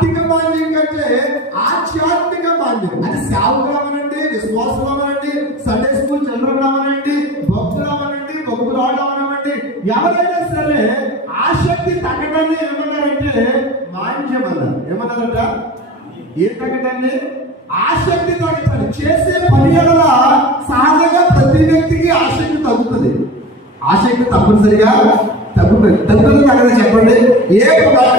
ఆర్థిక మాన్యం కంటే ఆధ్యాత్మిక మాన్యం. అది సేవకులమనండి, విశ్వాసులమనండి, సండే స్కూల్ చంద్రులమనండి, భక్తులమనండి, భక్తురాళ్ళమనండి, ఎవరైనా సరే ఆసక్తి తగ్గడాన్ని ఏమన్నారంటే మాన్యం అన్నారు. ఏమన్నారట? ఏం తగ్గడాన్ని? ఆసక్తి తగ్గుతుంది. చేసే పని వల్ల సహజంగా ప్రతి వ్యక్తికి ఆసక్తి తగ్గుతుంది. ఆసక్తి తప్పనిసరిగా తగ్గుతుంది. తగ్గుతుంది చెప్పండి. ఏ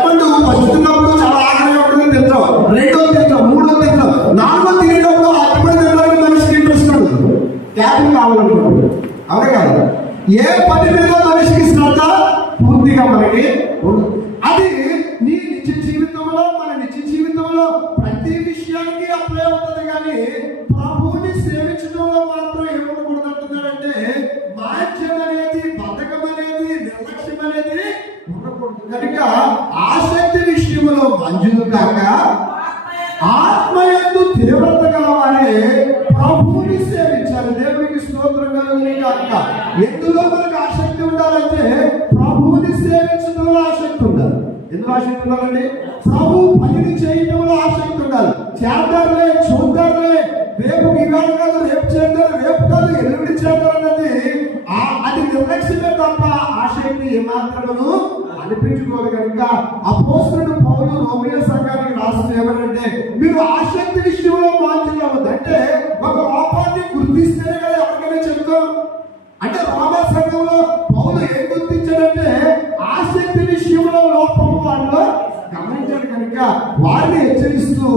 పండు పచ్చుతున్నప్పుడు చాలా ఆగ్రహంగా ఉంటుంది, తింటాం. రెండో తింటాం, మూడో తింటాం, నాలుగో తినేటప్పుడు అట్టుబడి తినడానికి మనిషికి ఇంట్రెస్ట్ ఉంటుంది. క్యాపింగ్ కావాలనుకుంటుంది. అవునే కాదు? ఏ పని మీద మనిషికి శ్రద్ధ పూర్తిగా మనకి ఉంటుంది. అది నీ నిత్య జీవితంలో, మన నిత్య జీవితంలో ప్రతి విషయానికి అప్లై అవుతుంది. కానీ ప్రభువుని సేవించడంలో మాత్రం ఏమనకూడదు అంటున్నారంటే మాధ్యం అనేది, బద్ధకం అనేది, నిర్లక్ష్యం అనేది ఉండకూడదు. కనుక ఆసక్తి విషయంలో మంజులు కాక ఆత్మయందు తీవ్రత కావాలి. ప్రభువుని సేవించాలి. దేవునికి స్తోత్రం కలుగును గాక. ఎందులో మనకు ఆసక్తి ఉండాలంటే ప్రభువుని సేవించడంలో ఆసక్తి ఉండాలి. ఎందులో ఆసక్తి ఉండాలండి? ప్రభు పనిని చేయడంలో ఆసక్తి ఉండాలి. చేద్దారులే, చూద్దారులే, రేపు ఈవేళ కాదు, రేపు చేద్దారు, రేపు కాదు, ఎల్లుండి చేద్దారు అన్నది అది నిర్లక్ష్యమే తప్ప ఆసక్తి ఏమాత్రము అనిపించుకోదు. కనుక అపోస్తలుడు పౌలు రోమియో సంఘానికి రాసిన ఏమనంటే మీరు ఆసక్తి విషయంలో మాంద్యం అవ్వదు. అంటే ఒక లోపాన్ని గుర్తిస్తేనే కదా ఎవరికైనా చెప్తాం. అంటే రోమా సంఘంలో పౌలు ఏం గుర్తించాడంటే ఆసక్తి విషయంలో లోపం వాళ్ళు గమనించాడు. కనుక వారిని హెచ్చరిస్తూ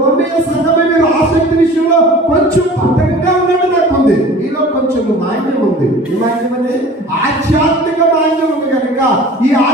రోమియో సంఘమే మీరు ఆసక్తి విషయంలో కొంచెం బద్ధకంగా ఉన్నట్టు నాకు ఉంది. మీలో కొంచెం మాన్యం ఉంది. ఈ మాన్యం అనేది ఆధ్యాత్మిక మాన్యం ఉంది. కనుక ఈ